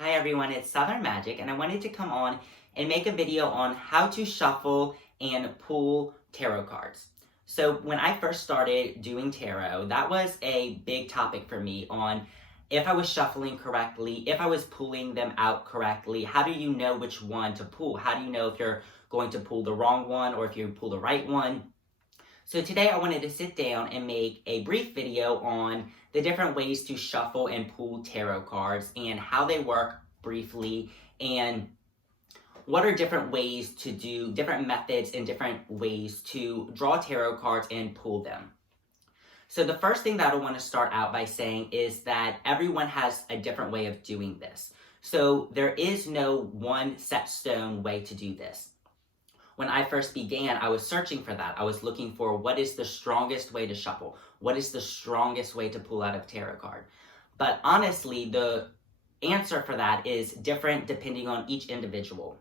Hi everyone, it's Southern Magic, and I wanted to come on and make a video on how to shuffle and pull tarot cards. So when I first started doing tarot, that was a big topic for me on if I was shuffling correctly, if I was pulling them out correctly, how do you know which one to pull? How do you know if you're going to pull the wrong one or if you pull the right one? So today I wanted to sit down and make a brief video on the different ways to shuffle and pull tarot cards and how they work briefly and what are different ways to do, different methods and different ways to draw tarot cards and pull them. So the first thing that I want to start out by saying is that everyone has a different way of doing this. So there is no one set stone way to do this. When I first began, I was searching for that. I was looking for what is the strongest way to shuffle? What is the strongest way to pull out a tarot card? But honestly, the answer for that is different depending on each individual.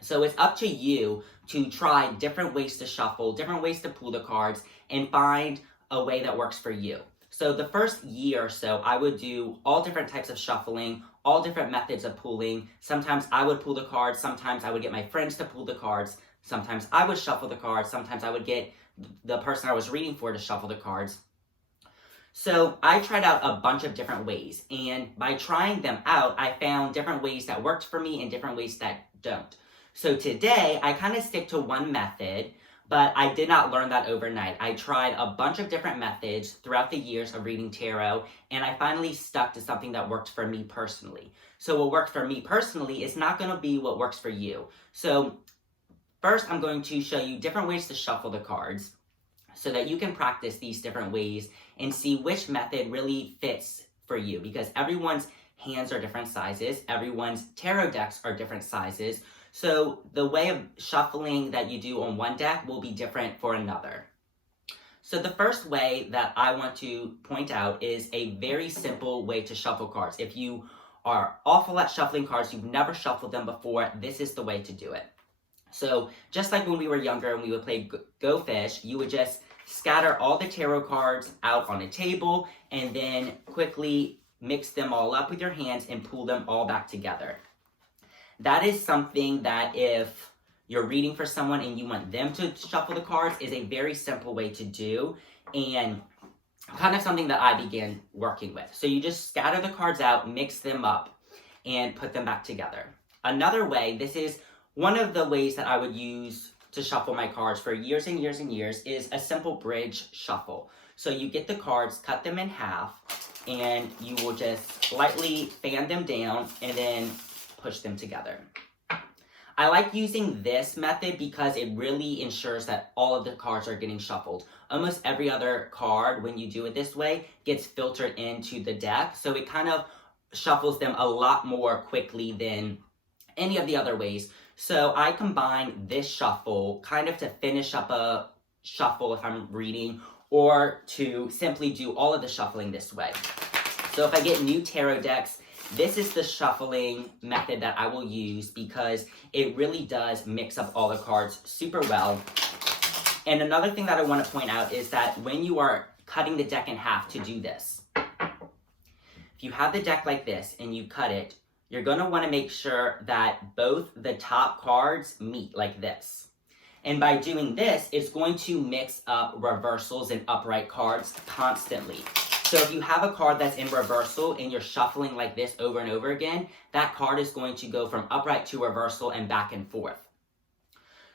So it's up to you to try different ways to shuffle, different ways to pull the cards, and find a way that works for you. So the first year or so, I would do all different types of shuffling, all different methods of pulling. Sometimes I would pull the cards, sometimes I would get my friends to pull the cards. Sometimes I would shuffle the cards. Sometimes I would get the person I was reading for to shuffle the cards. So I tried out a bunch of different ways. And by trying them out, I found different ways that worked for me and different ways that don't. So today, I kind of stick to one method, but I did not learn that overnight. I tried a bunch of different methods throughout the years of reading tarot, and I finally stuck to something that worked for me personally. So what worked for me personally is not going to be what works for you. So first, I'm going to show you different ways to shuffle the cards so that you can practice these different ways and see which method really fits for you, because everyone's hands are different sizes, everyone's tarot decks are different sizes, so the way of shuffling that you do on one deck will be different for another. So the first way that I want to point out is a very simple way to shuffle cards. If you are awful at shuffling cards, you've never shuffled them before, this is the way to do it. So just like when we were younger and we would play Go Fish, you would just scatter all the tarot cards out on a table and then quickly mix them all up with your hands and pull them all back together. That is something that if you're reading for someone and you want them to shuffle the cards is a very simple way to do and kind of something that I began working with. So you just scatter the cards out, mix them up, and put them back together. Another way, this is one of the ways that I would use to shuffle my cards for years and years and years is a simple bridge shuffle. So you get the cards, cut them in half, and you will just lightly fan them down and then push them together. I like using this method because it really ensures that all of the cards are getting shuffled. Almost every other card, when you do it this way, gets filtered into the deck, so it kind of shuffles them a lot more quickly than any of the other ways. So I combine this shuffle kind of to finish up a shuffle if I'm reading, or to simply do all of the shuffling this way. So if I get new tarot decks, this is the shuffling method that I will use because it really does mix up all the cards super well. And another thing that I want to point out is that when you are cutting the deck in half to do this, if you have the deck like this and you cut it, you're going to want to make sure that both the top cards meet like this. And by doing this, it's going to mix up reversals and upright cards constantly. So if you have a card that's in reversal and you're shuffling like this over and over again, that card is going to go from upright to reversal and back and forth.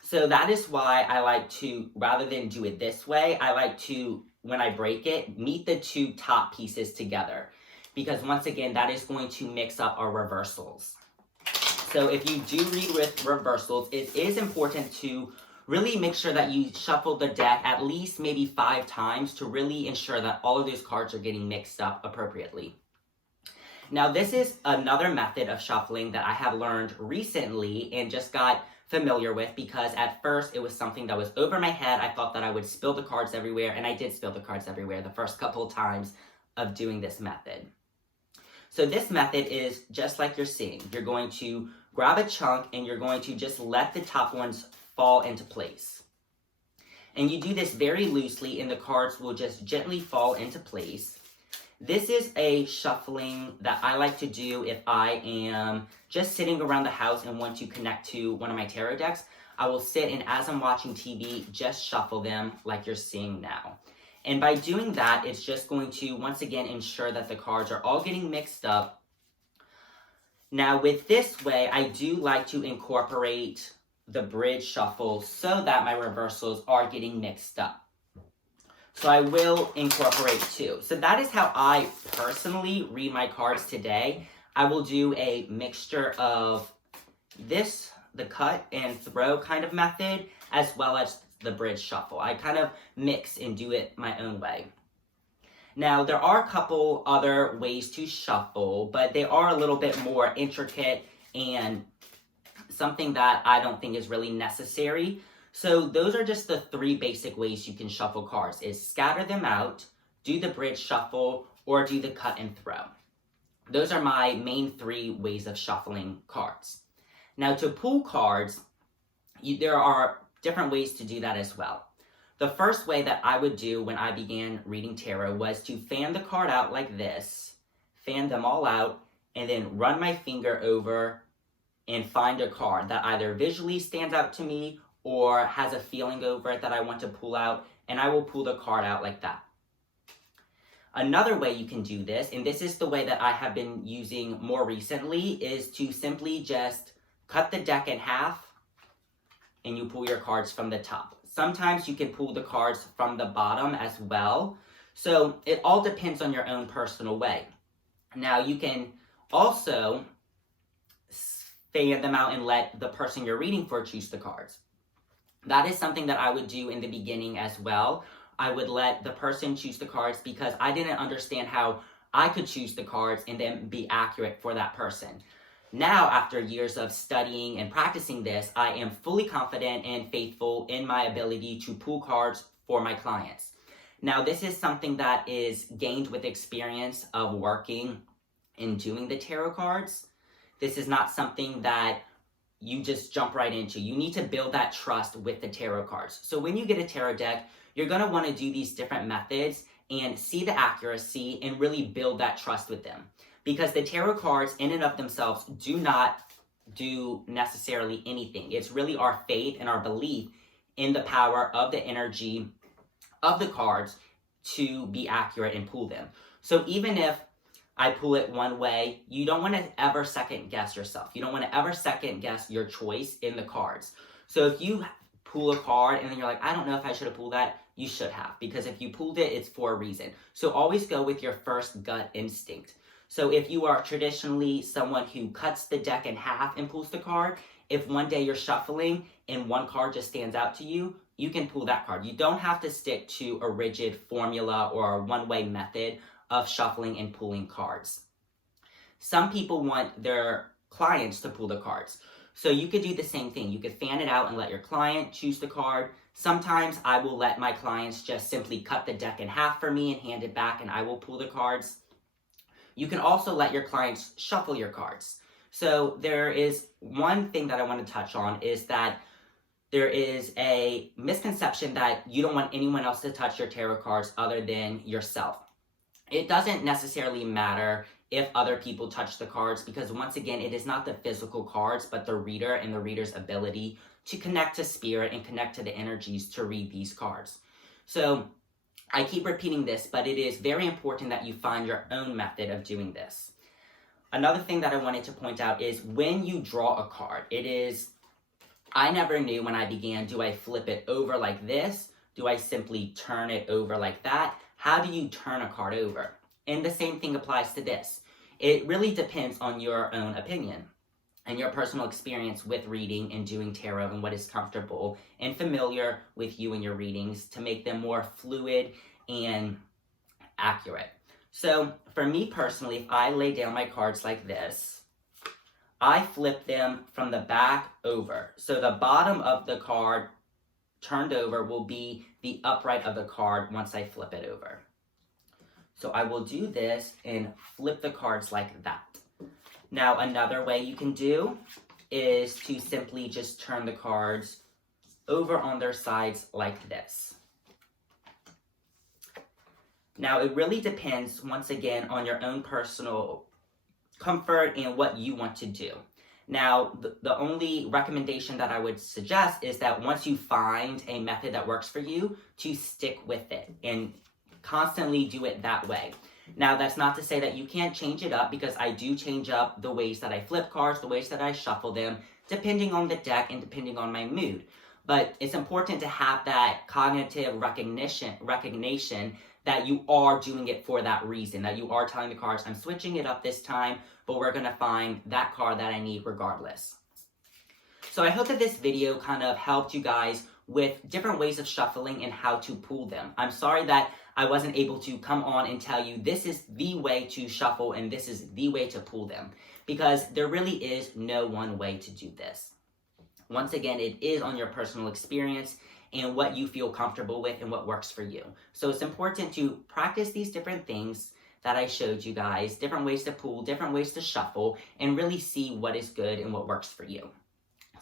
So that is why I like to, rather than do it this way, I like to, when I break it, meet the two top pieces together. Because once again, that is going to mix up our reversals. So if you do read with reversals, it is important to really make sure that you shuffle the deck at least maybe 5 times to really ensure that all of those cards are getting mixed up appropriately. Now this is another method of shuffling that I have learned recently and just got familiar with because at first it was something that was over my head. I thought that I would spill the cards everywhere, and I did spill the cards everywhere the first couple of times of doing this method. So this method is just like you're seeing. You're going to grab a chunk and you're going to just let the top ones fall into place. And you do this very loosely and the cards will just gently fall into place. This is a shuffling that I like to do if I am just sitting around the house and want to connect to one of my tarot decks. I will sit and as I'm watching TV, just shuffle them like you're seeing now. And by doing that, it's just going to, once again, ensure that the cards are all getting mixed up. Now, with this way, I do like to incorporate the bridge shuffle so that my reversals are getting mixed up. So I will incorporate two. So that is how I personally read my cards today. I will do a mixture of this, the cut and throw kind of method, as well as the bridge shuffle. I kind of mix and do it my own way. Now, there are a couple other ways to shuffle, but they are a little bit more intricate and something that I don't think is really necessary. So those are just the three basic ways you can shuffle cards, is scatter them out, do the bridge shuffle, or do the cut and throw. Those are my main three ways of shuffling cards. Now to pull cards, there are different ways to do that as well. The first way that I would do when I began reading tarot was to fan the card out like this, fan them all out, and then run my finger over and find a card that either visually stands out to me or has a feeling over it that I want to pull out, and I will pull the card out like that. Another way you can do this, and this is the way that I have been using more recently, is to simply just cut the deck in half and you pull your cards from the top. Sometimes you can pull the cards from the bottom as well. So it all depends on your own personal way. Now you can also fan them out and let the person you're reading for choose the cards. That is something that I would do in the beginning as well. I would let the person choose the cards because I didn't understand how I could choose the cards and then be accurate for that person. Now, after years of studying and practicing this, I am fully confident and faithful in my ability to pull cards for my clients. Now, this is something that is gained with experience of working and doing the tarot cards. This is not something that you just jump right into. You need to build that trust with the tarot cards. So when you get a tarot deck, you're going to want to do these different methods and see the accuracy and really build that trust with them. Because the tarot cards in and of themselves do not do necessarily anything. It's really our faith and our belief in the power of the energy of the cards to be accurate and pull them. So even if I pull it one way, you don't want to ever second guess yourself. You don't want to ever second guess your choice in the cards. So if you pull a card and then you're like, I don't know if I should have pulled that, you should have. Because if you pulled it, it's for a reason. So always go with your first gut instinct. So if you are traditionally someone who cuts the deck in half and pulls the card, if one day you're shuffling and one card just stands out to you, you can pull that card. You don't have to stick to a rigid formula or a one-way method of shuffling and pulling cards. Some people want their clients to pull the cards. So you could do the same thing. You could fan it out and let your client choose the card. Sometimes I will let my clients just simply cut the deck in half for me and hand it back and I will pull the cards. You can also let your clients shuffle your cards. So there is one thing that I want to touch on is that there is a misconception that you don't want anyone else to touch your tarot cards other than yourself. It doesn't necessarily matter if other people touch the cards because once again, it is not the physical cards, but the reader and the reader's ability to connect to spirit and connect to the energies to read these cards. So I keep repeating this, but it is very important that you find your own method of doing this. Another thing that I wanted to point out is when you draw a card, I never knew when I began, do I flip it over like this? Do I simply turn it over like that? How do you turn a card over? And the same thing applies to this. It really depends on your own opinion and your personal experience with reading and doing tarot and what is comfortable and familiar with you and your readings to make them more fluid and accurate. So for me personally, if I lay down my cards like this, I flip them from the back over. So the bottom of the card turned over will be the upright of the card once I flip it over. So I will do this and flip the cards like that. Now another way you can do is to simply just turn the cards over on their sides like this. Now, it really depends, once again, on your own personal comfort and what you want to do. Now, the only recommendation that I would suggest is that once you find a method that works for you, to stick with it and constantly do it that way. Now, that's not to say that you can't change it up, because I do change up the ways that I flip cards, the ways that I shuffle them, depending on the deck and depending on my mood. But it's important to have that cognitive recognition that you are doing it for that reason, that you are telling the cards, I'm switching it up this time, but we're gonna find that card that I need regardless. So I hope that this video kind of helped you guys with different ways of shuffling and how to pull them. I'm sorry that I wasn't able to come on and tell you this is the way to shuffle and this is the way to pull them, because there really is no one way to do this. Once again, it is on your personal experience and what you feel comfortable with and what works for you. So it's important to practice these different things that I showed you guys, different ways to pull, different ways to shuffle, and really see what is good and what works for you.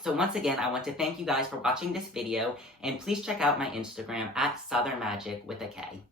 So once again, I want to thank you guys for watching this video, and please check out my Instagram at Southern Magic with a K.